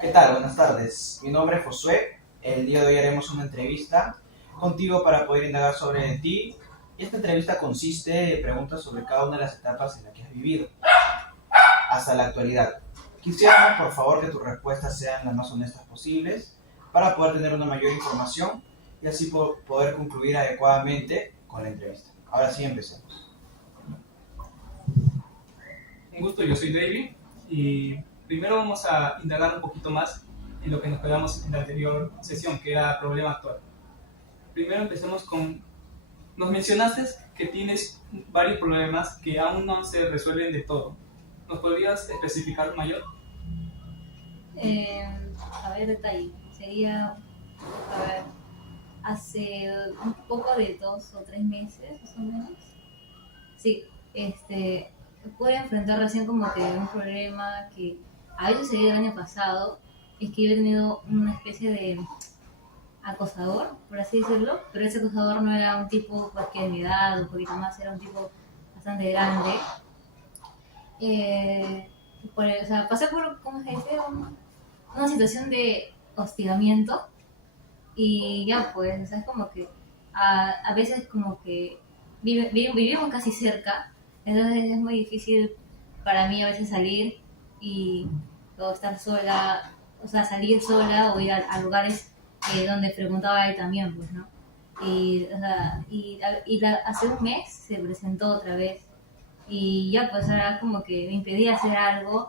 ¿Qué tal? Buenas tardes. Mi nombre es Josué. El día de hoy haremos una entrevista contigo para poder indagar sobre ti. Y esta entrevista consiste en preguntas sobre cada una de las etapas en las que has vivido hasta la actualidad. Quisiéramos, por favor, que tus respuestas sean las más honestas posibles para poder tener una mayor información y así poder concluir adecuadamente con la entrevista. Ahora sí, empecemos. Un gusto, yo soy David y primero vamos a indagar un poquito más en lo que nos quedamos en la anterior sesión, que era problema actual. Primero empecemos con, nos mencionaste que tienes varios problemas que aún no se resuelven de todo. ¿Nos podrías especificar mayor? Eh, a ver, detalle. Sería, a ver, hace un poco de 2 o 3 meses, más o menos. Sí, pude enfrentar recién como que un problema que a veces se dio el año pasado. Es que yo he tenido una especie de acosador, por así decirlo, pero ese acosador no era un tipo pues, que de mi edad o un poquito más, era un tipo bastante grande. O sea, pasé por, ¿cómo se dice? Una situación de hostigamiento y ya pues, o sea, es como que a veces como que vivimos casi cerca, entonces es muy difícil para mí a veces salir y o estar sola, o sea, salir sola o ir a lugares donde frecuentaba él también, pues, ¿no? Y, o sea, hace un mes se presentó otra vez y ya pues era como que me impedía hacer algo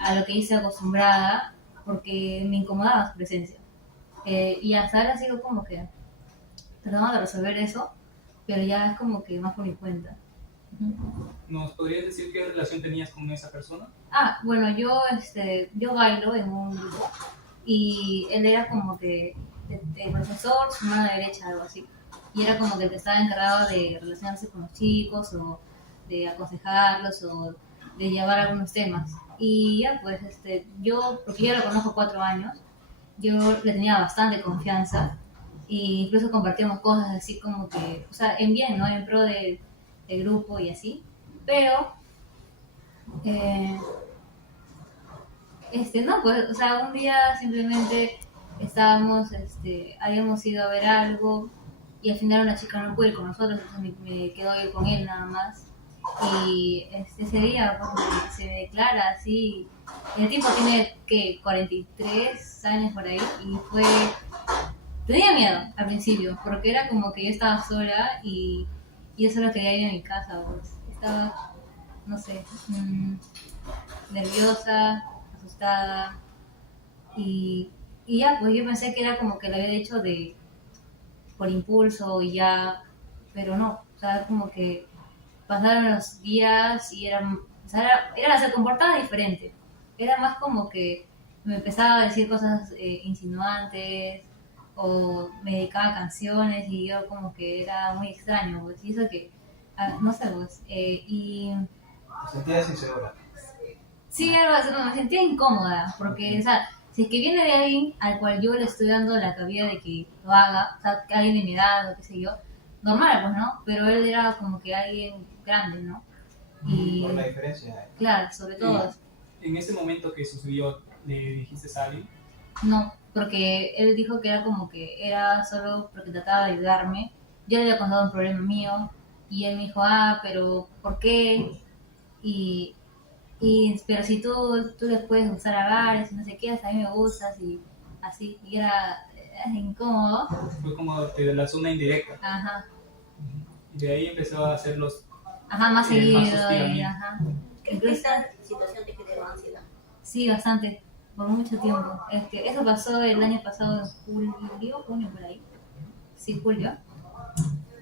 a lo que hice acostumbrada porque me incomodaba su presencia. Y hasta ahora sigo como que tratando de resolver eso, pero ya es como que más por mi cuenta. ¿Nos podrías decir qué relación tenías con esa persona? Bueno, yo bailo en un grupo y él era como que el profesor, su mano derecha, algo así. Y era como que el que estaba encargado de relacionarse con los chicos o de aconsejarlos o de llevar algunos temas. Y ya, pues, yo, porque yo lo conozco 4 años, yo le tenía bastante confianza e incluso compartíamos cosas así como que, o sea, en bien, ¿no? En pro del grupo y así. Pero, eh, no, pues, o sea, un día simplemente estábamos, habíamos ido a ver algo y al final una chica no pudo ir con nosotros, entonces me quedo ir con él nada más. Y ese día pues, se me declara así. El tipo tiene, ¿qué? 43 años por ahí y fue. Tenía miedo al principio, porque era como que yo estaba sola y yo solo quería ir a mi casa, pues. Estaba, no sé, nerviosa, asustada y ya, pues yo pensé que era como que lo había hecho por impulso y ya, pero no, o sea, como que pasaron los días y o sea, se comportaba diferente. Era más como que me empezaba a decir cosas insinuantes o me dedicaba canciones y yo como que era muy extraño, pues, y eso que, no sé, pues, y ¿Te sentías insegura? sí, algo así, me sentía incómoda, porque, o sea, si es que viene de alguien al cual yo le estoy dando la cabida de que lo haga, o sea, que alguien de mi edad o qué sé yo, normal, pues, ¿no? Pero él era como que alguien grande, ¿no? Y, Por la diferencia. claro, sobre todo, En ese momento que sucedió, ¿le dijiste a alguien? no, porque él dijo que era como que era solo porque trataba de ayudarme. Yo le había contado un problema mío y él me dijo, pero ¿por qué? Y, pero si tú les puedes gustar a varios y no sé qué, hasta a mí me gustas y así, y era incómodo. Fue como te lanzó una indirecta. Ajá, Y de ahí empezó a hacer los ajá, más seguido más y hostigamiento. ajá. ¿Que esta situación te generó ansiedad? Sí, bastante, por mucho tiempo. Eso pasó el año pasado en junio por ahí. Sí, julio.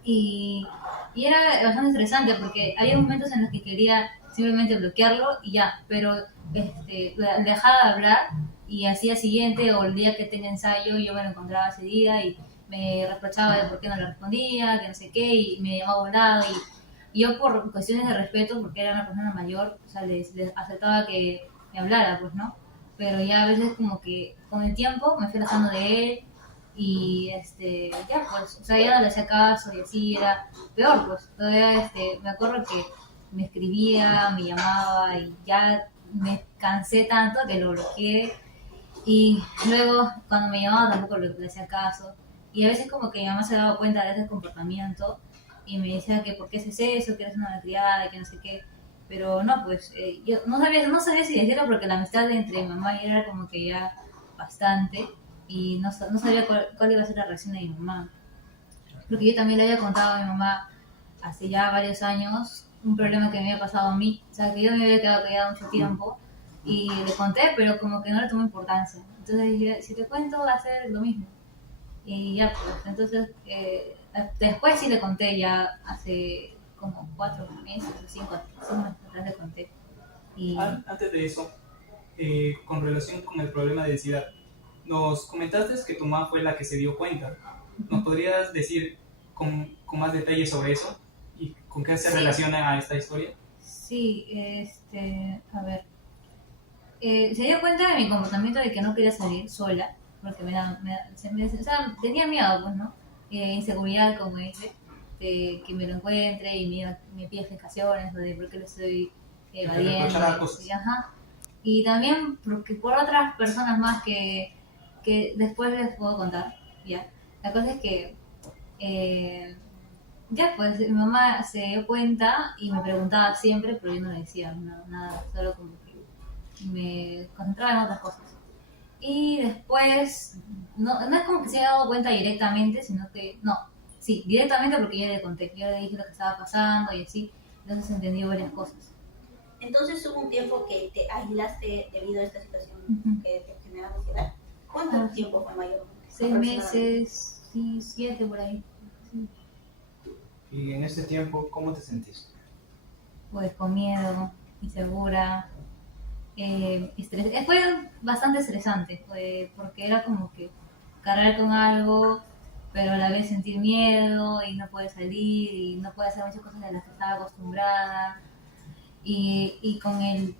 Y, y era bastante estresante porque había momentos en los que quería simplemente bloquearlo y ya, pero dejaba de hablar y al día siguiente o el día que tenía ensayo yo me lo encontraba ese día y me reprochaba de por qué no le respondía, que no sé qué, y me llamaba a un lado y yo por cuestiones de respeto, porque era una persona mayor, o sea, les aceptaba que me hablara, pues, ¿no? Pero ya a veces como que con el tiempo me fui alejando de él y ya pues, o sea, ya no le hacía caso y así era peor, pues, todavía me acuerdo que me escribía, me llamaba y ya me cansé tanto que lo bloqueé Y luego, cuando me llamaba, tampoco le hacía caso. Y a veces como que mi mamá se daba cuenta de ese comportamiento y me decía que por qué haces eso, que eres una malcriada, que no sé qué. Pero no, pues yo no sabía si decirlo porque la amistad entre mi mamá y él era como que ya bastante y no sabía cuál iba a ser la reacción de mi mamá. Porque yo también le había contado a mi mamá hace ya varios años un problema que me había pasado a mí. O sea, que yo me había quedado callada mucho tiempo y le conté, pero como que no le tomó importancia. Entonces dije, si te cuento va a ser lo mismo. Y ya, pues, entonces después sí le conté ya hace como 4 meses o 5 meses atrás le conté. Y Antes de eso, con relación con el problema de densidad, nos comentaste que tu mamá fue la que se dio cuenta. ¿Nos podrías decir con más detalles sobre eso? ¿Y con qué se Sí. relaciona a esta historia? sí, a ver. Se dio cuenta de mi comportamiento de que no quería salir sola, porque o sea, tenía miedo, pues, ¿no? Inseguridad, como dice, de que me lo encuentre y me pide explicaciones o de por qué lo estoy te evadiendo. reprochará cosas. Y, ajá. Y también porque por otras personas más que después les puedo contar, ya. La cosa es que ya, pues mi mamá se dio cuenta y me preguntaba siempre, pero yo no le decía nada, solo como que me concentraba en otras cosas. Y después, no es como que se haya dado cuenta directamente, sino que, no, sí, directamente porque yo le conté, yo le dije lo que estaba pasando y así, entonces entendió varias cosas. Entonces hubo un tiempo que te aislaste debido a esta situación Ujú. que te generaba ansiedad. ¿Cuánto Ah. tiempo fue mayormente? 6 meses, sí, 7 por ahí. Sí. Y en este tiempo, ¿cómo te sentiste? Pues con miedo, insegura, fue bastante estresante, porque era como que cargar con algo, pero a la vez sentir miedo y no poder salir y no poder hacer muchas cosas de las que estaba acostumbrada. Y con el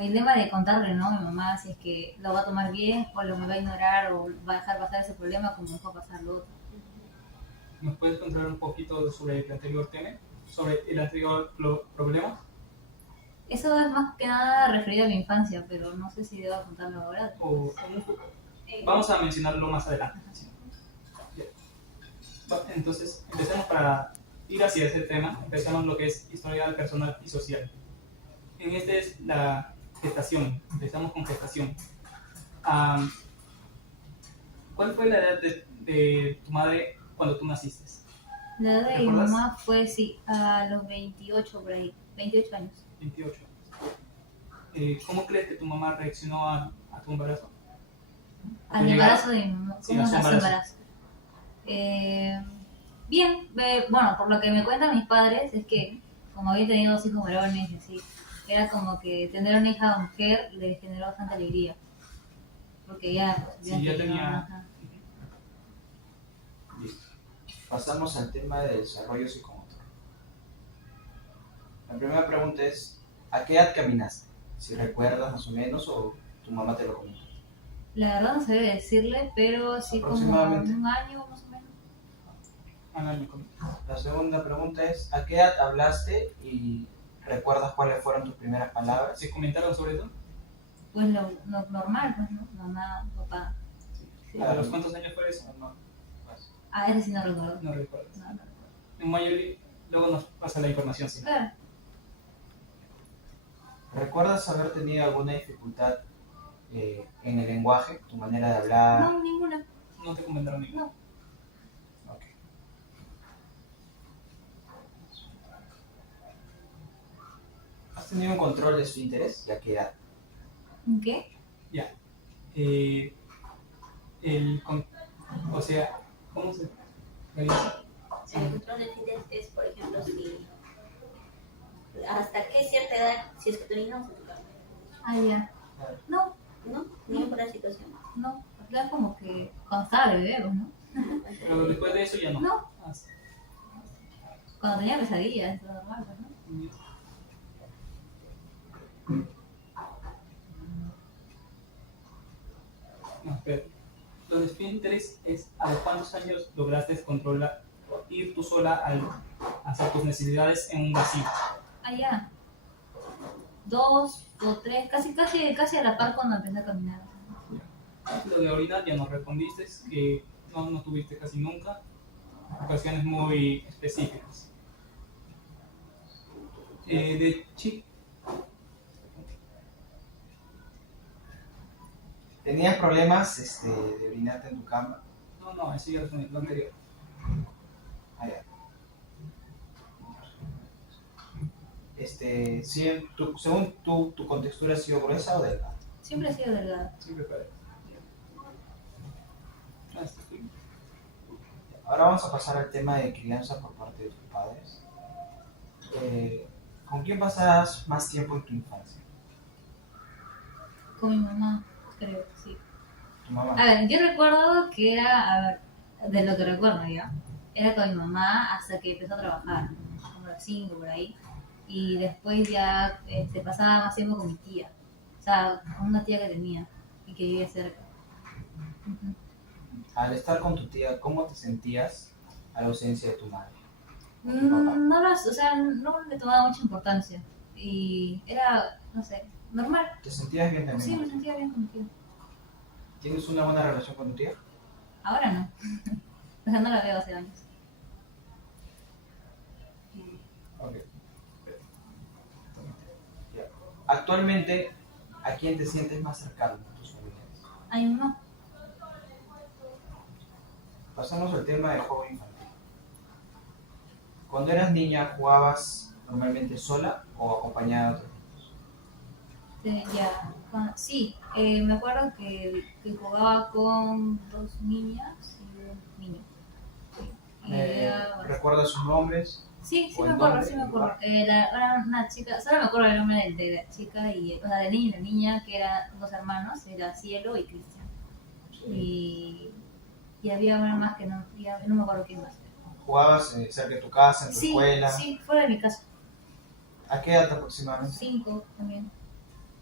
dilema de contarle, ¿no? A mi mamá si es que lo va a tomar bien o lo me va a ignorar o va a dejar pasar ese problema como dejó pasar lo otro. ¿Nos puedes contar un poquito sobre el anterior tema? ¿Sobre el anterior problema? Eso es más que nada referido a mi infancia, pero no sé si debo contarlo ahora. Vamos a mencionarlo más adelante. Entonces, empecemos para ir hacia ese tema. Empezamos lo que es historial, personal y social. En este es la gestación. Empezamos con gestación. ¿Cuál fue la edad de tu madre cuando tú naciste? La edad de mi ¿Recuerdas? mamá fue, sí, a los 28 por ahí, 28 años. 28. ¿Cómo crees que tu mamá reaccionó a tu embarazo? Al embarazo de mi mamá. Sí, ¿Cómo a su nació embarazo. embarazo? Bien, bueno, por lo que me cuentan mis padres, es que como había tenido 2 hijos varones y así, era como que tener una hija mujer le generó bastante alegría. Porque ya, pues, Sí, ya tenía. ajá. Listo. Pasamos al tema de desarrollo psicomotor. La primera pregunta es, ¿a qué edad caminaste? Si recuerdas más o menos o tu mamá te lo comentó. La verdad no sabía decirle, pero sí como Aproximadamente. un año más o menos. La segunda pregunta es, ¿a qué edad hablaste y recuerdas cuáles fueron tus primeras palabras? ¿Se comentaron sobre eso? Pues lo normal, pues, ¿no? Mamá, papá. Sí. ¿A los cuántos años fue eso? No, pues, Ese sí no recuerdo. No recuerdo. No recuerdo. En mayoría, luego nos pasa la información. ¿Sí? Claro. ¿Recuerdas haber tenido alguna dificultad en el lenguaje, tu manera de hablar? No, ninguna. No te comentaron ni. No. Ok. ¿Has tenido un control de su interés? ¿Y a qué edad? ¿Qué? Ya. O sea, ¿cómo se realiza? El control de fitness es, por ejemplo, si hasta qué cierta edad, si es que tú no se toca. Ah, ya. Claro. No, ¿No? Ni por la situación. no. Es como que cuando estaba bebé, pues, ¿no? Pero después de eso ya no. No. Ah, sí. Cuando tenía pesadillas, es normal, pues, ¿no? No, espera. Los esfínteres es a los cuántos años lograste controlar, ir tú sola al hacer tus necesidades en un vacío. Ah, ya. 2 o 3, casi a la par cuando empecé a caminar. Lo de orinar ya nos respondiste que no tuviste casi nunca, ocasiones muy específicas. De chico, ¿Tenías problemas de orinarte en tu cama? no, eso ya respondí, lo anterior. Ah, ya. Sí, según tu contextura, ¿ha sido gruesa o delgada? Siempre he sido delgada. Siempre fue. Ah, está bien. Ahora vamos a pasar al tema de crianza por parte de tus padres. ¿Con quién pasas más tiempo en tu infancia? Con mi mamá, creo, sí. ¿Tu mamá? A ver, yo recuerdo que era, a ver, de lo que recuerdo ya, era con mi mamá hasta que empezó a trabajar, como a las 5 por ahí. Y después ya pasaba más tiempo con mi tía, o sea, con una tía que tenía y que vivía cerca. Ujú. Al estar con tu tía, ¿cómo te sentías a la ausencia de tu madre? ¿O tu papá? O sea, no le tomaba mucha importancia y era, no sé, normal. ¿Te sentías bien Sí, también? me sentía bien con mi tía. ¿Tienes una buena relación con tu tía? Ahora no, o sea, no la veo hace años. Ok. Ya. Actualmente, ¿a quién te sientes más cercano de tus familiares? Ay, no. Pasamos al tema de juego infantil. Cuando eras niña, ¿jugabas normalmente sola o acompañada de otros niños? Ya, sí, me acuerdo que jugaba con 2 niñas y un niño. Sí, y era bastante- ¿Recuerdas sus nombres? sí, o me el acuerdo, nombre, sí me el acuerdo. lugar? Era una chica, solo me acuerdo el nombre de la chica, o sea, del niño y la niña, que eran 2 hermanos, era Cielo y Cristian. Sí. Y había una más que no me acuerdo quién más. ¿Jugabas cerca de tu casa, en tu Sí, escuela? sí, fuera de mi casa. ¿A qué edad aproximadamente? 5 también.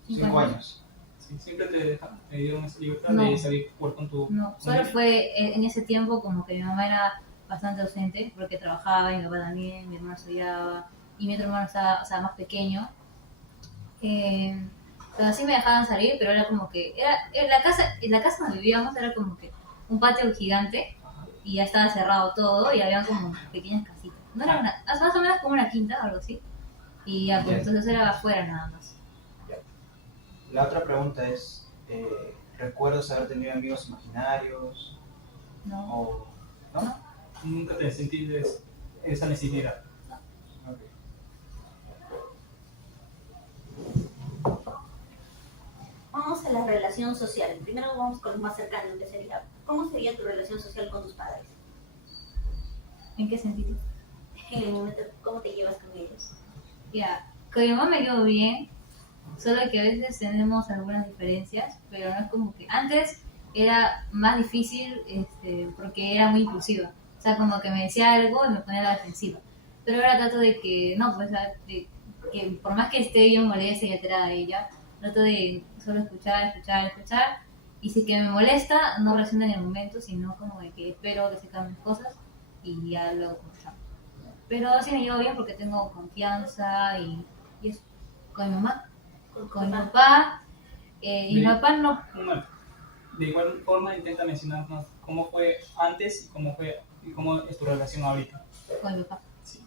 5 años. Sí, siempre te dieron esa libertad No. de salir a jugar con tu No, solo familia. fue en ese tiempo como que mi mamá era bastante ausente porque trabajaba y mi papá también, mi hermano estudiaba y mi otro hermano estaba, o sea, más pequeño. Pero así me dejaban salir, pero era como que, en la casa donde vivíamos era como que un patio gigante y ya estaba cerrado todo y había como pequeñas casitas. No era más o menos como una quinta o algo así. Y ya, pues Bien. entonces era afuera nada más. La otra pregunta es, ¿recuerdas haber tenido amigos imaginarios? No, O, ¿no? Nunca te sentiste esa necesidad. Ok. Vamos a la relación social. Primero vamos con lo más cercano, que sería, ¿cómo sería tu relación social con tus padres? ¿en qué sentido? En el momento, ¿cómo te llevas con ellos? Ya, con mi mamá me llevo bien, solo que a veces tenemos algunas diferencias, pero no es como que antes era más difícil porque era muy impulsiva. O sea, como que me decía algo y me ponía a la defensiva. Pero ahora trato de que, no, pues, que por más que esté bien molesta y alterada de ella, trato de solo escuchar. Y si que me molesta, no reacciono en el momento, sino como de que espero que se cambien cosas y ya luego conversamos. Pero sí me llevo bien porque tengo confianza y eso. Con mi mamá, con mi papá. Y mi papá no. Un momento. De igual forma, intenta mencionarnos cómo fue antes y cómo es tu relación ahorita. Con mi papá. Sí.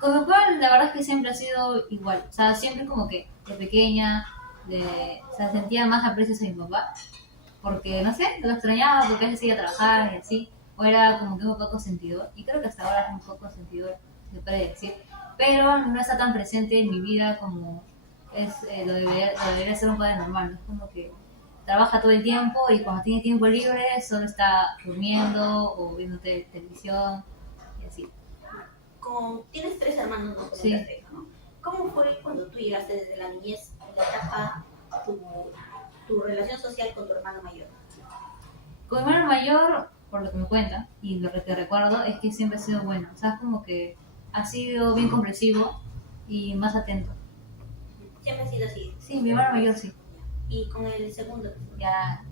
Con mi papá la verdad es que siempre ha sido igual. O sea, siempre como que de pequeña o sea, sentía más aprecio hacia mi papá. Porque, no sé, lo extrañaba porque a veces iba a trabajar y así. O era como que un poco consentidor. Y creo que hasta ahora es un poco consentidor, se puede decir. Pero no está tan presente en mi vida como es lo debería ser un padre normal. ¿No? Es como que trabaja todo el tiempo y cuando tiene tiempo libre solo está durmiendo o viendo televisión y así. Como tienes 3 hermanos, ¿no? Sí. Comentaste, ¿no? ¿Cómo fue cuando tú llegaste desde la niñez, en la etapa, tu relación social con tu hermano mayor? Con mi hermano mayor, por lo que me cuenta y lo que recuerdo, es que siempre ha sido bueno. O sea, es como que ha sido bien comprensivo y más atento. Siempre ha sido así. Sí, mi hermano mayor sí. Y con el segundo. Ya,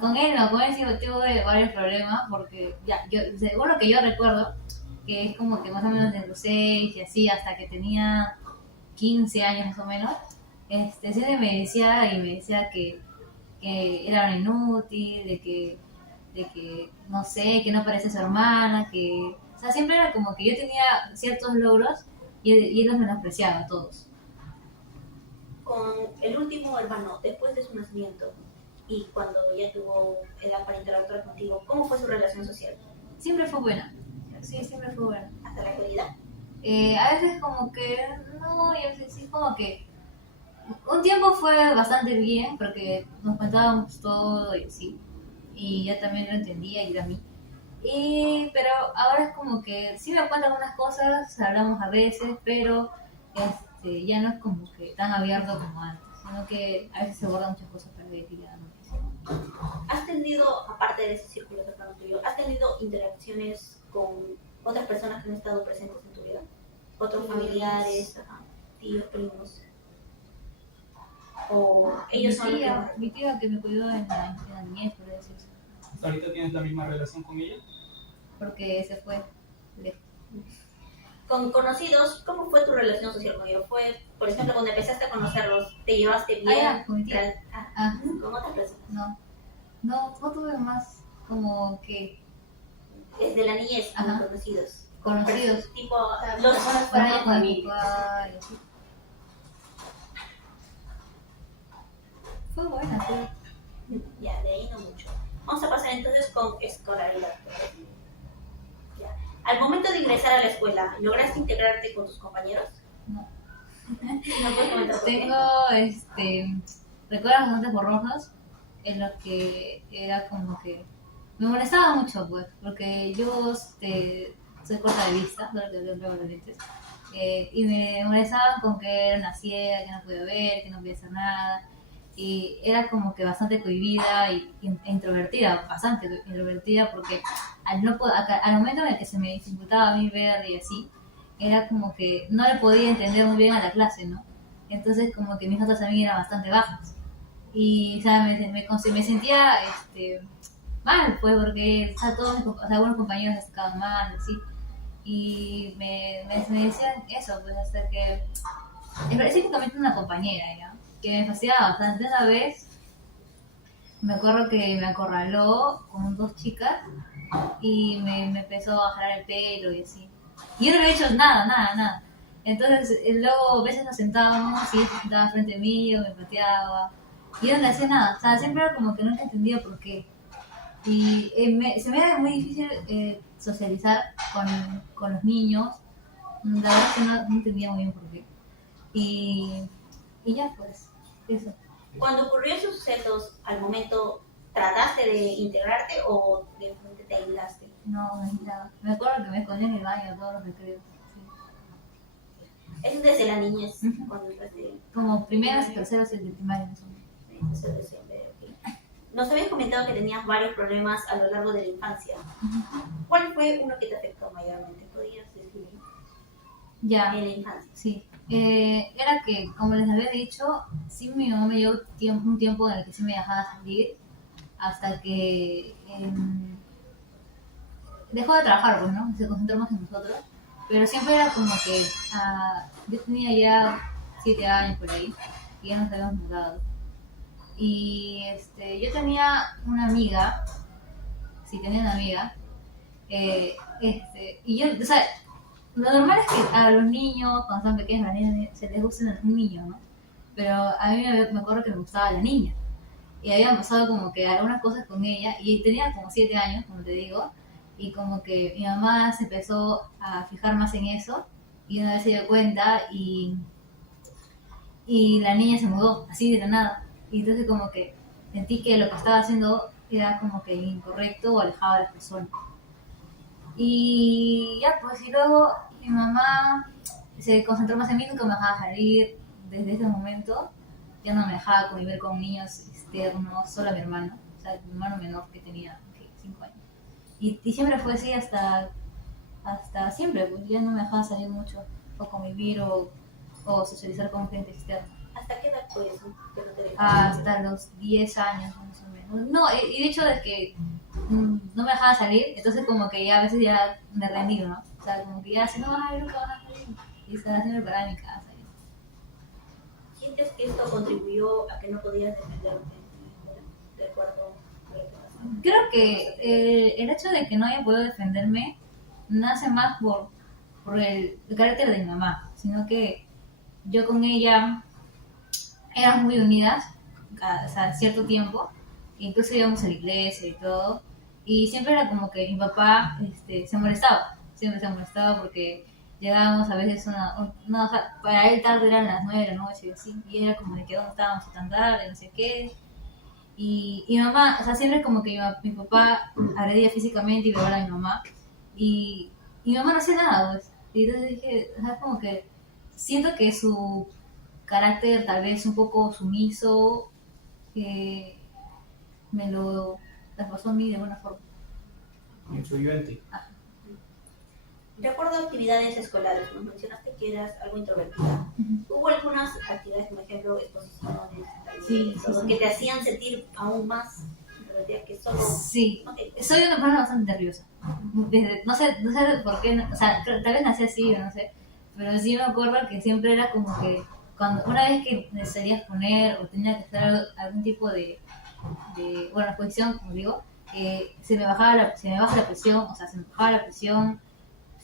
con él no, con él sí tuve varios problemas porque, ya, según lo que yo recuerdo, que es como que más o menos de los 6 y así, hasta que tenía 15 años más o menos, siempre me decía que que era una inútil, de que, no sé, que no parece su hermana, que... O sea, siempre era como que yo tenía ciertos logros y él los menospreciaba a todos. Con el último hermano, después de su nacimiento y cuando ya tuvo edad para interactuar contigo, ¿cómo fue su relación social? Siempre fue buena, sí, siempre fue buena. ¿Hasta la actualidad? A veces como que no, y a veces sí como que... Un tiempo fue bastante bien porque nos contábamos todo y así. Y yo también lo entendía y era a mí. Pero ahora es como que sí me cuenta algunas cosas, hablamos a veces, pero ya no es como que tan abierto como antes, sino que a veces se guardan muchas cosas para él y ya no dice. ¿Has tenido, aparte de ese círculo cercano tuyo, has tenido interacciones con otras personas que han estado presentes en tu vida? ¿Otros familiares, tíos, primos? ¿O ellos son los que más? Mi tía que me cuidó en la niñez, por decirse, ¿Hasta ahorita tienes la misma relación con ella? porque se fue lejos. Con conocidos, ¿cómo fue tu relación social con ellos? ¿Fue, por ejemplo, cuando empezaste a conocerlos, te llevaste bien? Ya, con mi tía. ¿Con otras personas? No tuve más como que Desde la niñez, con Ajá. conocidos. conocidos. Tipo, los fuera de Con mi familia. papá y así. Fue buena, fue. Ya, de ahí no mucho. Vamos a pasar entonces con escolaridad. Ya. Al momento de ingresar a la escuela, ¿lograste integrarte con tus compañeros? No. ¿No puedes comentar por qué? Tengo recuerdos bastante borrosos en los que era como que me molestaba mucho, pues, porque yo soy corta de vista, solo que veo los lentes, y me molestaban con que era una ciega, que no podía ver, que no podía hacer nada, y era como que bastante cohibida e introvertida, bastante introvertida, porque al momento en el que se me dificultaba a mí ver y así, era como que no le podía entender muy bien a la clase, ¿no? Entonces como que mis notas también eran bastante bajas. Y, o sea, me sentía mal, pues, porque o sea, algunos compañeros estaban mal, así. Y me decían eso, pues, hasta que, específicamente una compañera, ¿ya? Que me fastidiaba bastante. Una vez, me acuerdo que me acorraló con dos chicas y me empezó a jalar el pelo y así. Y yo no había hecho nada. Entonces, luego a veces nos sentábamos y ella se sentaba frente a mí o me pateaba. Y yo no le hacía nada. O sea, siempre era como que nunca entendía por qué. Y se me era muy difícil socializar con los niños. La verdad es que no entendía muy bien por qué. Y, y ya, pues, eso. Cuando ocurrió esos sucesos, al momento, ¿trataste de integrarte o de frente te aislaste? No, nada. Me acuerdo que me escondí en el baño todos los recreos. Sí. Eso es desde la niñez, Ujú. cuando entraste Como primeros y terceros de primaria, más o menos. entonces diciembre. Ok. Nos habías comentado que tenías varios problemas a lo largo de la infancia. ¿Cuál fue uno que te afectó mayormente? ¿Podrías describir? Ya. En la infancia. Sí, era que, como les había dicho, sí mi mamá me dio un tiempo en el que sí me dejaba salir, hasta que dejó de trabajar, pues, ¿no? Se concentró más en nosotros, pero siempre era como que yo tenía ya 7 años por ahí, y ya nos habíamos mudado. Y yo tenía una amiga, sí, tenía una amiga, y yo, o sea, lo normal es que a los niños, cuando son pequeños, a los niños se les gusta un niño, ¿no? Pero a mí me acuerdo que me gustaba la niña. Y habían pasado como que algunas cosas con ella. Y tenía como 7 años, como te digo. Y como que mi mamá se empezó a fijar más en eso. Y una vez se dio cuenta y la niña se mudó, así de la nada. Y entonces como que sentí que lo que estaba haciendo era como que incorrecto o alejado de las personas. Y ya, pues, y luego mi mamá se concentró más en mí, nunca me dejaba salir. Desde ese momento ya no me dejaba convivir con niños externos, solo a mi hermano, o sea, mi hermano menor que tenía 5 años. Y siempre fue así hasta siempre, pues ya no me dejaba salir mucho, o convivir o socializar con gente externa. ¿Hasta qué edad fue eso? Que no te dejaba? Hasta los 10 años más o menos. No, y de hecho es que no me dejaba salir, entonces como que ya a veces ya me rendí, ¿no? O sea, como que ya si no vas a ir, nunca vas a salir. Y estaba siempre para mi casa. ¿Sientes que esto contribuyó a que no podías defenderte en la escuela? Creo que el hecho de que no haya podido defenderme nace más por el carácter de mi mamá, sino que yo con ella éramos muy unidas, o sea, cierto tiempo, e incluso íbamos a la iglesia y todo, y siempre era como que mi papá se molestaba, siempre se molestaba porque llegábamos a veces no, o sea, para él tarde eran las 9 de la noche y así, y era como de que dónde estábamos tan tarde, no sé qué, y mi mamá, o sea, siempre como que mi papá agredía físicamente y violaba a mi mamá, y, y mi mamá no hacía nada, pues, y entonces dije, o sea, como que siento que su carácter tal vez un poco sumiso, que me lo traspasó a mí de alguna forma. Influyó en ti. De acuerdo a actividades escolares, nos mencionaste que eras algo introvertida. ¿Hubo algunas actividades, por ejemplo, exposiciones, talleres, Sí, todo, sí. que te hacían sentir aún más introvertida que solo... Sí, Ok, soy una persona bastante nerviosa. No sé por qué, o sea, tal vez nací así, no sé, pero sí me acuerdo que siempre era como que cuando una vez que necesitaría exponer o tenía que hacer algún tipo bueno, exposición, como digo, se me baja la presión, o sea, se me bajaba la presión,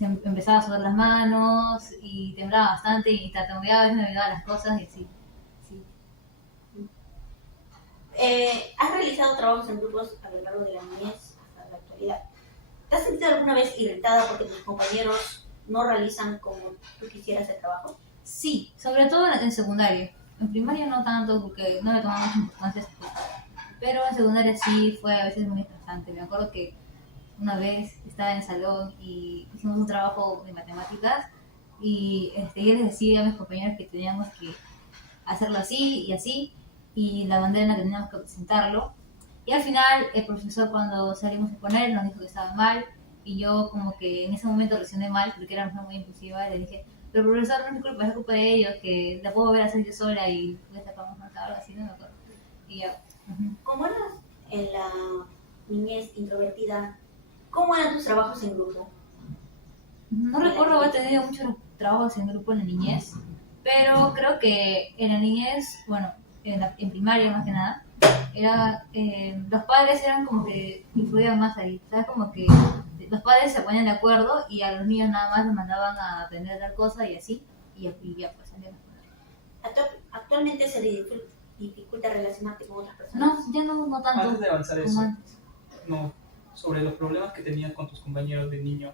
empezaba a sudar las manos y temblaba bastante y tartamudeaba, a veces me olvidaba las cosas y así. Sí. ¿Has realizado trabajos en grupos a lo largo de la niñez hasta la actualidad? ¿Te has sentido alguna vez irritada porque tus compañeros no realizan como tú quisieras el trabajo? Sí, sobre todo en secundaria. En primaria no tanto porque no le tomaba mucha importancia, pero en secundaria sí fue a veces muy estresante. Me acuerdo que una vez estaba en el salón y hicimos un trabajo de matemáticas y yo les decía a mis compañeros que teníamos que hacerlo así y así y la bandera en la que teníamos que presentarlo. Y al final el profesor cuando salimos a exponer nos dijo que estaba mal y yo como que en ese momento reaccioné mal porque era una mujer muy impulsiva y le dije, pero profesor, no es culpa de ellos, que la puedo ver hacer yo sola y le sacamos nota, algo así, no me acuerdo. Y ya. Como eras en la niñez introvertida, ¿cómo eran tus trabajos en grupo? No recuerdo haber tenido muchos trabajos en grupo en la niñez, pero creo que en la niñez, bueno, en primaria más que nada, los padres eran como que influían más ahí, ¿sabes? Como que los padres se ponían de acuerdo y a los niños nada más los mandaban a aprender tal cosa y así, y ya pues salían a aprender. ¿Actualmente se le dificulta relacionarte con otras personas? No, ya no tanto Antes de avanzar como eso, antes. no, sobre los problemas que tenías con tus compañeros de niño,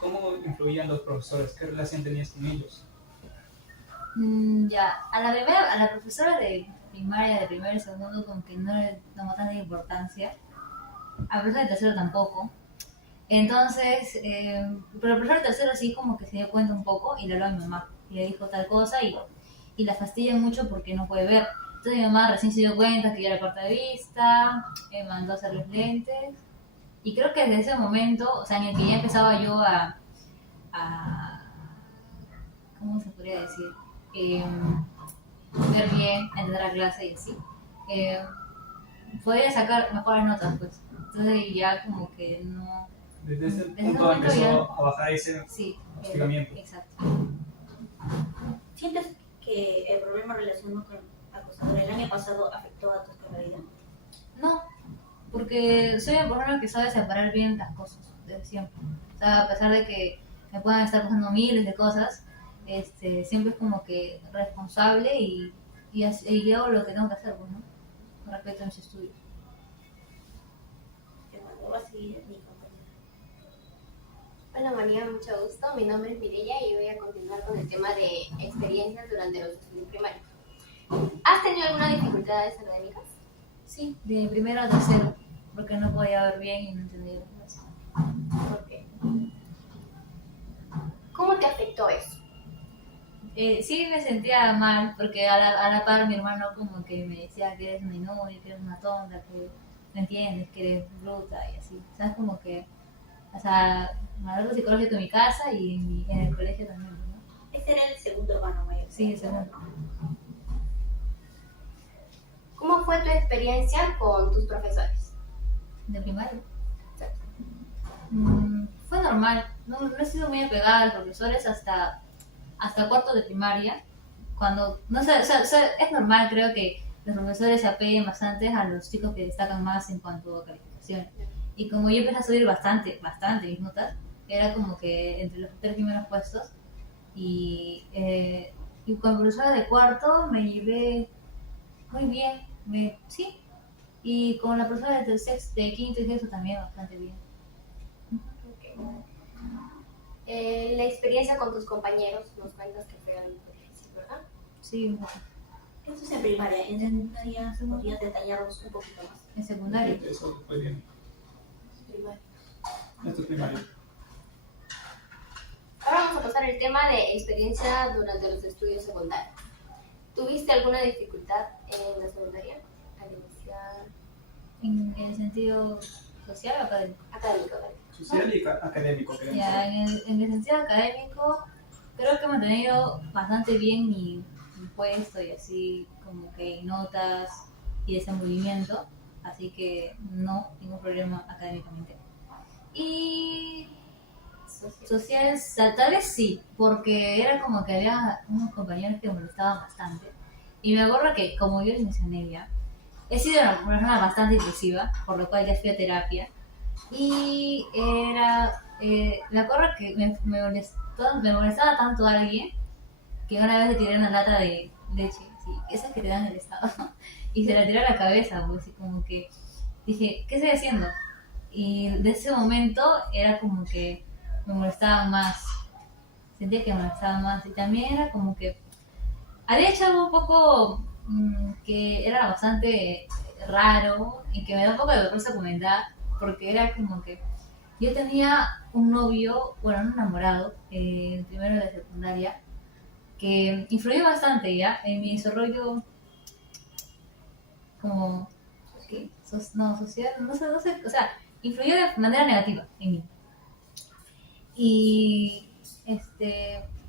¿cómo influían los profesores? ¿Qué relación tenías con ellos? Ya, a la profesora de primaria, de primero y segundo, como que no le tomó tanta importancia. A profesor de tercero tampoco. Entonces, pero el profesor de tercero sí como que se dio cuenta un poco y le habló a mi mamá. Y le dijo tal cosa y la fastidia mucho porque no puede ver. Entonces mi mamá recién se dio cuenta que ya era corta de vista, me mandó a hacer los lentes. Y creo que desde ese momento, o sea, en el que ya empezaba yo a ¿cómo se podría decir? Ver bien, entender la clase y así. Podría sacar mejores notas, pues. Entonces ya como que no... Desde ese Desde ese punto momento empezó ya- a bajar ese Sí. hostigamiento. Exacto. ¿Sientes que el problema relacionado con el acosador el año pasado afectó a tu escolaridad? No, porque soy una persona que sabe separar bien las cosas, desde siempre. O sea, a pesar de que me puedan estar pasando miles de cosas, siempre es como que responsable y hago lo que tengo que hacer, pues, ¿no? Con respecto a mis estudios. Bueno, va a seguir mi compañera. Hola María, mucho gusto. Mi nombre es Mireya y voy a continuar con el tema de experiencias durante los estudios primarios. ¿Has tenido alguna dificultades académicas? Sí, de primero a tercero, porque no podía ver bien y no entendía las clases. ¿Por qué? ¿Cómo te afectó eso? Sí me sentía mal, porque a la par mi hermano como que me decía que eres una inútil, que eres una tonta, que no entiendes, que eres bruta y así. ¿Sabes? Como que, o sea, me habló psicológico en mi casa y en el colegio también, ¿no? Ese era el segundo hermano mayor. Sí, el segundo. ¿Cómo fue tu experiencia con tus profesores? De primaria. Fue normal, no he sido muy apegada a los profesores hasta cuarto de primaria, cuando, no sé, o sea, es normal, creo que los profesores se apeguen bastante a los chicos que destacan más en cuanto a calificaciones. Y como yo empecé a subir bastante mis notas, era como que entre los 3 primeros puestos. Y con la profesora de cuarto me llevé muy bien, sí. Y con la profesora de quinto y sexto también bastante bien. Ok. La experiencia con tus compañeros, nos cuentas que fue algo difícil, ¿verdad? Sí, un poco. Eso es en primaria. En secundaria podrías detallarnos un poquito más. En secundaria. Eso fue bien. Primaria. Esto es primario. Ahora vamos a pasar al tema de experiencia durante los estudios secundarios. ¿Tuviste alguna dificultad en la secundaria al iniciar? En el sentido social o académico. Académico, ¿vale? Social y académico, queremos Ya, saber. en el sentido académico, creo que he mantenido bastante bien mi puesto y así como que notas y desenvolvimiento, así que no, ningún problema académicamente. Y social, tal vez sí, porque era como que había unos compañeros que me molestaban bastante. Y me acuerdo que, como yo les mencioné ya, he sido una persona bastante impulsiva, por lo cual ya fui a terapia. Y me acuerdo que me molestaba tanto a alguien que una vez le tiré una lata de leche, sí, esas que te dan en el estado, y se la tiré a la cabeza, pues, y como que dije, ¿qué estoy haciendo? Y de ese momento era como que me molestaba más, sentía que me molestaba más, y también era como que había hecho algo un poco que era bastante raro y que me da un poco de vergüenza comentar, porque era como que yo tenía un novio, bueno, un enamorado, primero de secundaria, que influyó bastante ya en mi desarrollo como, ¿qué? No, social, no sé, o sea, influyó de manera negativa en mí. Y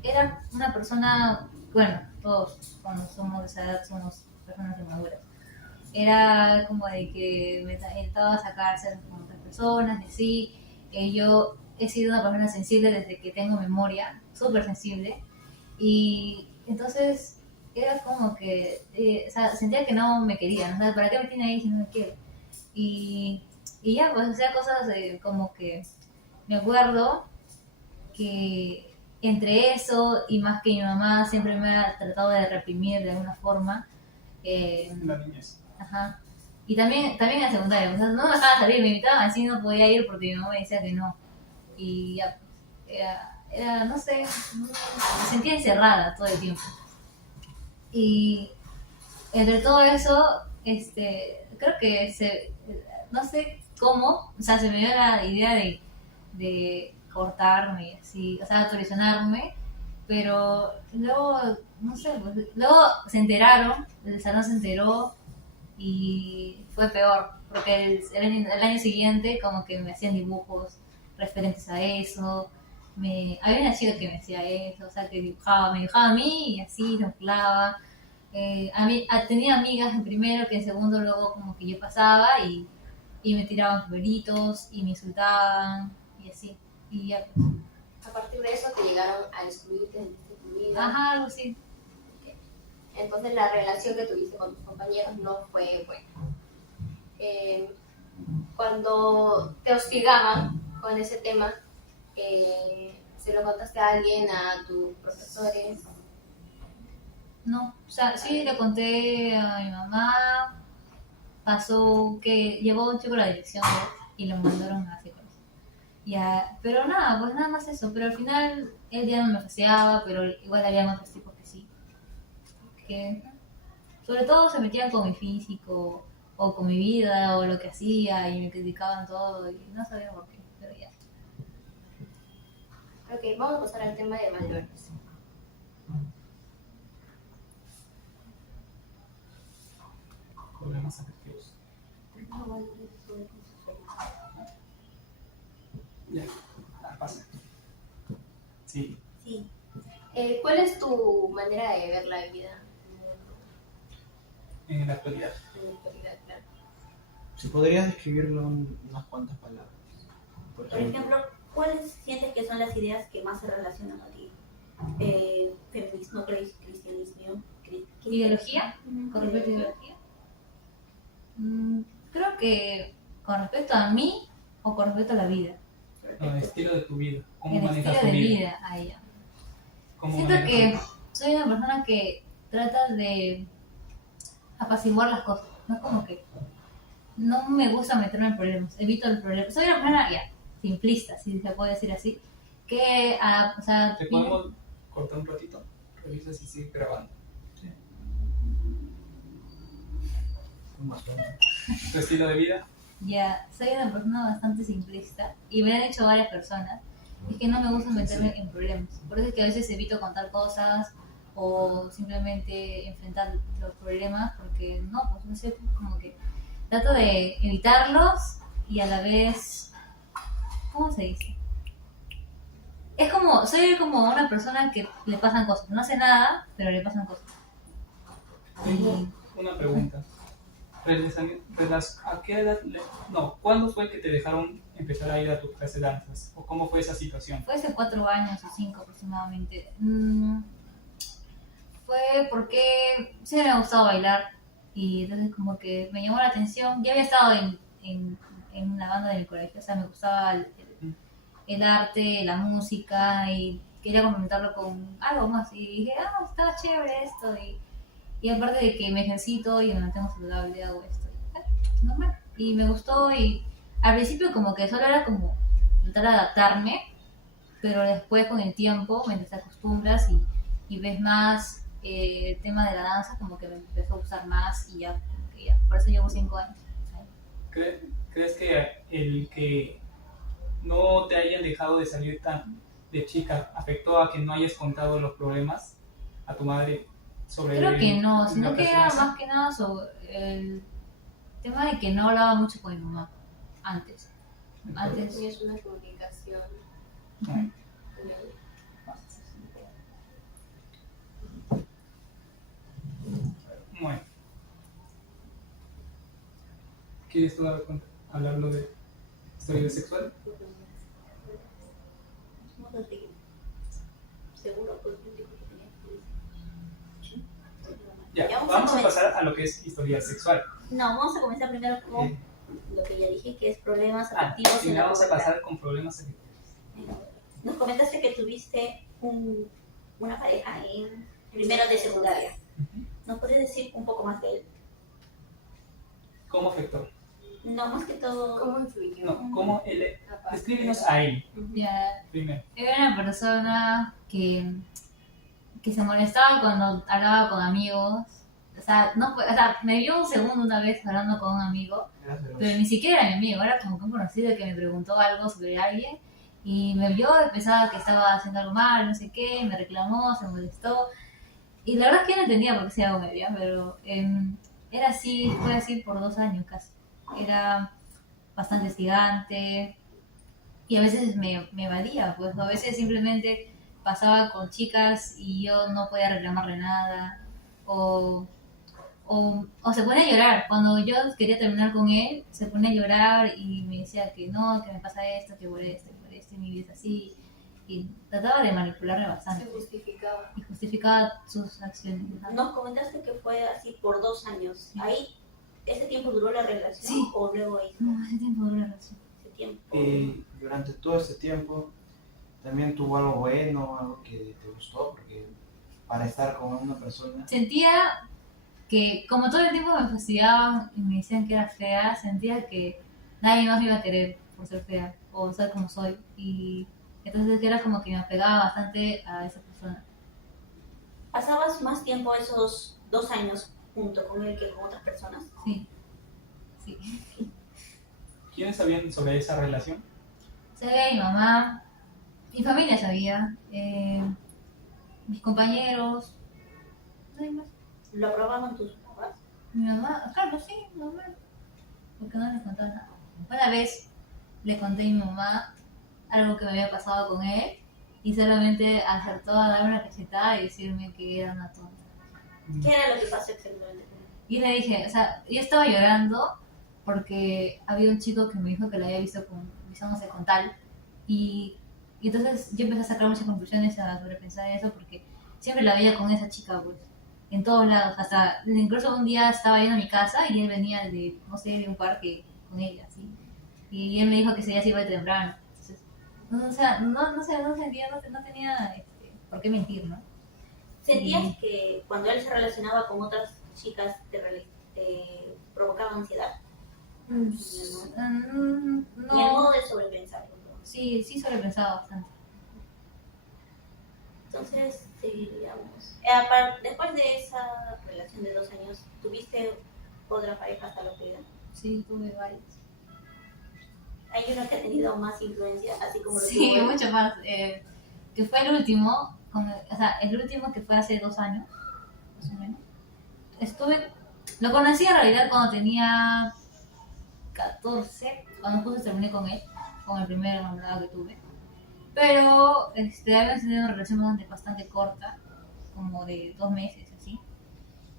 era una persona, bueno, todos cuando somos de esa edad somos personas inmaduras. Era como de que me intentaba sacarse con otras personas, y así. Yo he sido una persona sensible desde que tengo memoria, súper sensible. Y entonces era como que, o sea, sentía que no me querían, o sea, ¿para qué me tiene ahí si no me quiere? Y, y ya, pues hacía cosas como que me acuerdo que entre eso y más que mi mamá siempre me ha tratado de reprimir de alguna forma. La niñez. Ajá. Y también en la secundaria, o sea, no me dejaba salir, me invitaban así, no podía ir porque mi mamá me decía que no. Y ya, no sé, me sentía encerrada todo el tiempo. Y entre todo eso, creo que no sé cómo, o sea, se me dio la idea de cortarme y así, o sea, autorizonarme, pero luego, no sé, pues, luego se enteraron, el salón se enteró y fue peor, porque el año siguiente como que me hacían dibujos referentes a eso, había una chica que me hacía eso, o sea, que me dibujaba a mí y así se burlaba. Tenía amigas en primero que en segundo luego como que yo pasaba y me tiraban favoritos y me insultaban y así. Y ya, pues. A partir de eso te llegaron a excluirte de tu vida. Ajá, algo así. Entonces la relación que tuviste con tus compañeros no fue buena. Cuando te hostigaban con ese tema, ¿se lo contaste a alguien, a tus profesores? No, o sea, sí le conté a mi mamá, pasó que llevó un chico a la dirección y lo mandaron a psicólogos. Ya, pero nada, pues nada más eso, pero al final él ya no me faseaba, pero igual había otros tipos que sí. Que sobre todo se metían con mi físico o con mi vida o lo que hacía y me criticaban todo y no sabía por qué, pero ya. Ok, vamos a pasar al tema de valores. Problemas afectivos. Ya, pasa. Sí. Sí. ¿Cuál es tu manera de ver la vida En la actualidad. en la actualidad? Claro. Si podrías describirlo en unas cuantas palabras. Por Por ejemplo, ¿cuáles sientes que son las ideas que más se relacionan a ti? Feminismo, cristianismo, ¿Ideología? Ujú. ¿Con respecto a ideología? Creo que con respecto a mí o con respecto a la vida. No, el estilo de tu vida. ¿Cómo El manejas estilo tu de vida? vida, ahí ya. ¿Cómo Siento manejas que soy una persona que trata de apaciguar las cosas. No es como que no me gusta meterme en problemas, evito el problema. Soy una persona ya simplista, si se puede decir así, que o sea, ¿Te podemos cortar un ratito? Revisa si sigue grabando. ¿Tu estilo de vida? ya soy una persona bastante simplista y me han dicho varias personas, es que no me gusta meterme en problemas. Por eso es que a veces evito contar cosas o simplemente enfrentar los problemas porque no, pues no sé, como que trato de evitarlos y a la vez, ¿cómo se dice? Es como, soy como una persona que le pasan cosas, no hace nada, pero le pasan cosas. Tengo una pregunta. ¿A qué edad ¿cuándo fue que te dejaron empezar a ir a tus clases de danzas? ¿O cómo fue esa situación? Fue hace 4 años o 5 aproximadamente. Fue porque siempre me ha gustado bailar y entonces como que me llamó la atención. Ya había estado en una banda de mi colegio, o sea, me gustaba el arte, la música y quería complementarlo con algo más. Y dije, está chévere esto. Y aparte de que me ejercito y me mantengo saludable, hago esto. Normal. Y me gustó y al principio como que solo era como intentar adaptarme, pero después con el tiempo, mientras te acostumbras y ves más el tema de la danza, como que me empezó a gustar más y ya, como que ya. Por eso llevo 5 años. ¿Crees que el que no te hayan dejado de salir tan de chica afectó a que no hayas contado los problemas a tu madre sobre Creo que no, la sino que persona era esa? más que nada sobre el tema de que no hablaba mucho con mi mamá antes. Antes. Es una comunicación. No. Bueno. ¿Quieres tú hablarlo de historia sexual? No sé, seguro, pues dijo que tenía que Ya, vamos a pasar a lo que es historia sexual. No, vamos a comenzar primero con lo que ya dije, que es problemas afectivos Sí, en la vamos a pubertad. pasar con problemas afectivos. Nos comentaste que tuviste una pareja en primero de secundaria. ¿Nos puedes decir un poco más de él? ¿Cómo afectó? No, más que todo. ¿Cómo influyó? No, ¿cómo él? Aparte. Descríbenos a él Ya, primero. era una persona que se molestaba cuando hablaba con amigos. O sea, me vio un segundo una vez hablando con un amigo, pero ni siquiera era mi amigo, era como que un conocido que me preguntó algo sobre alguien y me vio y pensaba que estaba haciendo algo mal, no sé qué, me reclamó, se molestó. Y la verdad es que yo no entendía por qué se algo media, pero era así, fue así por 2 años casi. Era bastante gigante y a veces me evadía, pues a veces simplemente pasaba con chicas y yo no podía reclamarle nada o se pone a llorar. Cuando yo quería terminar con él, se pone a llorar y me decía que no, que me pasa esto, que por esto, y mi vida es así. Y trataba de manipularme Se bastante justificaba. y justificaba sus acciones. Nos comentaste que fue así por 2 años. Ahí, ¿ese tiempo duró la relación? Sí. ¿O luego ahí? No, ese tiempo duró la relación. Ese tiempo. Y durante todo este tiempo también tuvo algo bueno, algo que te gustó, porque para estar con una persona, Sentía que como todo el tiempo me fastidiaban y me decían que era fea, sentía que nadie más me iba a querer por ser fea o ser como soy. Y entonces era como que me apegaba bastante a esa persona. ¿Pasabas más tiempo esos 2 años junto con él que con otras personas? Sí, sí. ¿Quiénes sabían sobre esa relación? Sabía mi mamá, mi familia sabía, mis compañeros, nadie más. ¿Lo aprobaban tus papás? Mi mamá, claro, sí, normal. Porque no les contaba nada. Una vez le conté a mi mamá algo que me había pasado con él y solamente acertó a darme una cachetada y decirme que era una tonta. ¿Qué era lo que pasó exactamente? Y le dije, o sea, yo estaba llorando porque había un chico que me dijo que lo había visto visándose con tal. Y entonces yo empecé a sacar muchas conclusiones a sobrepensar eso porque siempre la veía con esa chica, pues. en todos lados. Hasta, incluso un día estaba yendo a mi casa y él venía de, no sé, de un parque con ella, así. Y él me dijo que se iba de temprano. Entonces, no, o sea, no sentía, no tenía por qué mentir, ¿no? ¿Sentías que cuando él se relacionaba con otras chicas te provocaba ansiedad? Mm, En el modo no, de sobrepensar. sí sobrepensaba bastante. Entonces, digamos, después de esa relación de 2 años, ¿tuviste otra pareja hasta la actualidad? Sí, tuve varios. Hay uno que ha tenido más influencia, así como lo Sí, tuvo él. mucho más. Que fue el último, o sea, el último que fue hace 2 años, más o menos. Lo conocí en realidad cuando tenía 14, cuando justo terminé con él, con el primer enamorado que tuve. Pero habíamos tenido una relación bastante corta, como de 2 meses, así.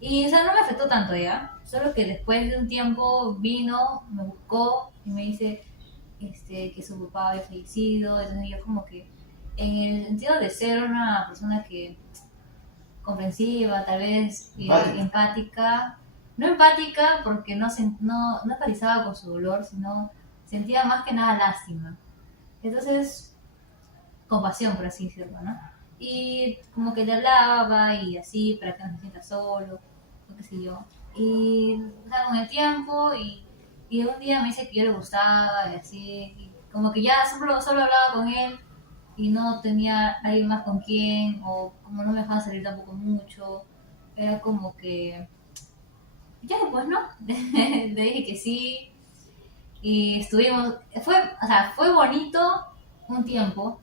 Y, o sea, no me afectó tanto ya, solo que después de un tiempo vino, me buscó y me dice que su papá había fallecido, entonces yo como que, en el sentido de ser una persona que comprensiva, tal vez empática, no empática porque no empatizaba con su dolor, sino sentía más que nada lástima. Entonces, compasión, por así decirlo, ¿no? Y como que le hablaba y así para que no se sienta solo, o qué sé yo. Y, o sea, con el tiempo y un día me dice que yo le gustaba y así, y como que ya solo hablaba con él y no tenía alguien más con quien, o como no me dejaban salir tampoco mucho, era como que, ya pues, ¿no? Le dije que sí y estuvimos, o sea, fue bonito un tiempo,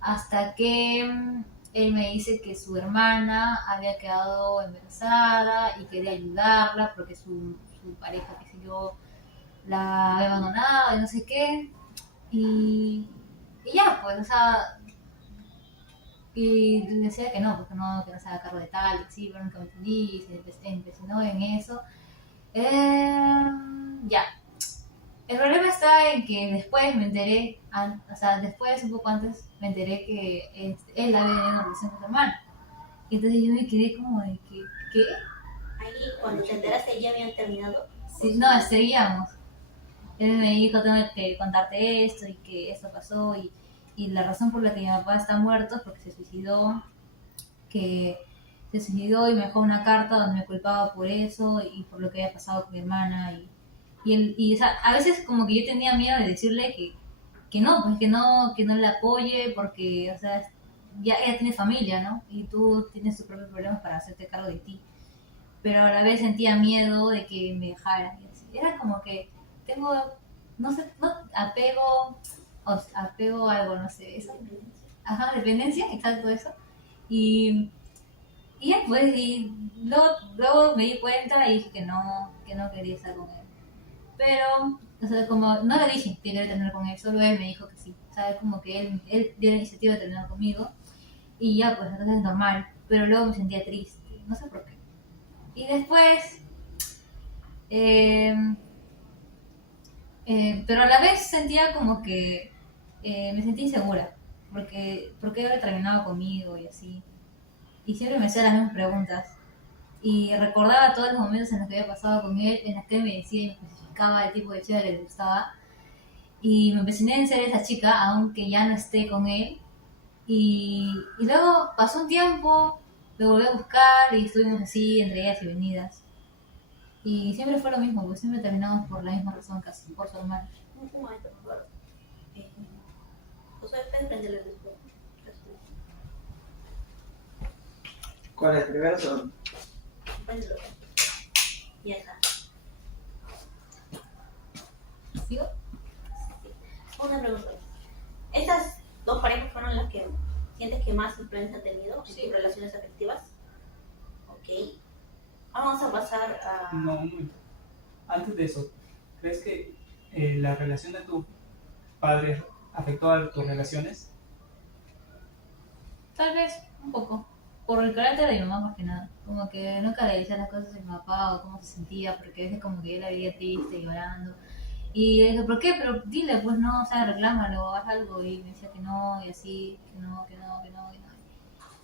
hasta que él me dice que su hermana había quedado embarazada y quería ayudarla porque su pareja, qué sé yo, la había abandonado y no sé qué. Y ya, pues, o sea, y decía que no, porque que no se haga cargo de tal, sí, pero nunca me entendí, se empecinó en eso. Ya, el problema está en que después me enteré, o sea, después, un poco antes, me enteré que él había tenido una relación con su hermana. Y entonces yo me quedé como de que, ¿qué? Ahí, cuando te enteraste, ya habían terminado. Sí, no, seguíamos. Él me dijo, tengo que contarte esto y que esto pasó y la razón por la que mi papá está muerto es porque se suicidó, que se suicidó y me dejó una carta donde me culpaba por eso y por lo que había pasado con mi hermana o sea, a veces como que yo tenía miedo de decirle que no, pues que no le apoye porque, o sea, ya ella tiene familia, ¿no? Y tú tienes tus propios problemas para hacerte cargo de ti. Pero a la vez sentía miedo de que me dejara. Y así. Era como que tengo, no sé, no, apego a algo, no sé, eso. Ajá, dependencia, exacto eso. Y, y ya pues, y luego me di cuenta y dije que no quería estar con él. Pero, o sea, como no le dije que quería terminar con él, solo él me dijo que sí. ¿Sabes? Como que él dio la iniciativa de terminar conmigo. Y ya, pues entonces es normal. Pero luego me sentía triste, no sé por qué. Y después, eh, pero a la vez sentía como que me sentí insegura. Porque él había terminado conmigo y así. Y siempre me hacía las mismas preguntas. Y recordaba todos los momentos en los que había pasado con él, en los que él me decía y me especificaba el tipo de chica que le gustaba. Y me empeciné en ser esa chica, aunque ya no esté con él. Y luego pasó un tiempo, lo volví a buscar y estuvimos así, entre idas y venidas. Y siempre fue lo mismo, porque siempre terminamos por la misma razón, casi, por su hermano. Un momento, por favor. José, puedes prenderle el después. ¿Cuál es el primero o segundo? Préndelo. Ya está. ¿Sigo? Una pregunta. ¿Estas dos parejas fueron las que sientes que más influencia han tenido en tus relaciones afectivas? Ok. Vamos a pasar a... No, un momento. Antes de eso, ¿crees que la relación de tu padre afectó a tus relaciones? Tal vez, un poco. Por el carácter de mi mamá más que nada. Como que nunca le decía las cosas a mi papá o cómo se sentía, porque a veces como que yo la veía triste, llorando. Y le dije, ¿por qué? Pero dile, pues no, o sea, reclámalo, haz algo. Y me decía que no, y así, que no.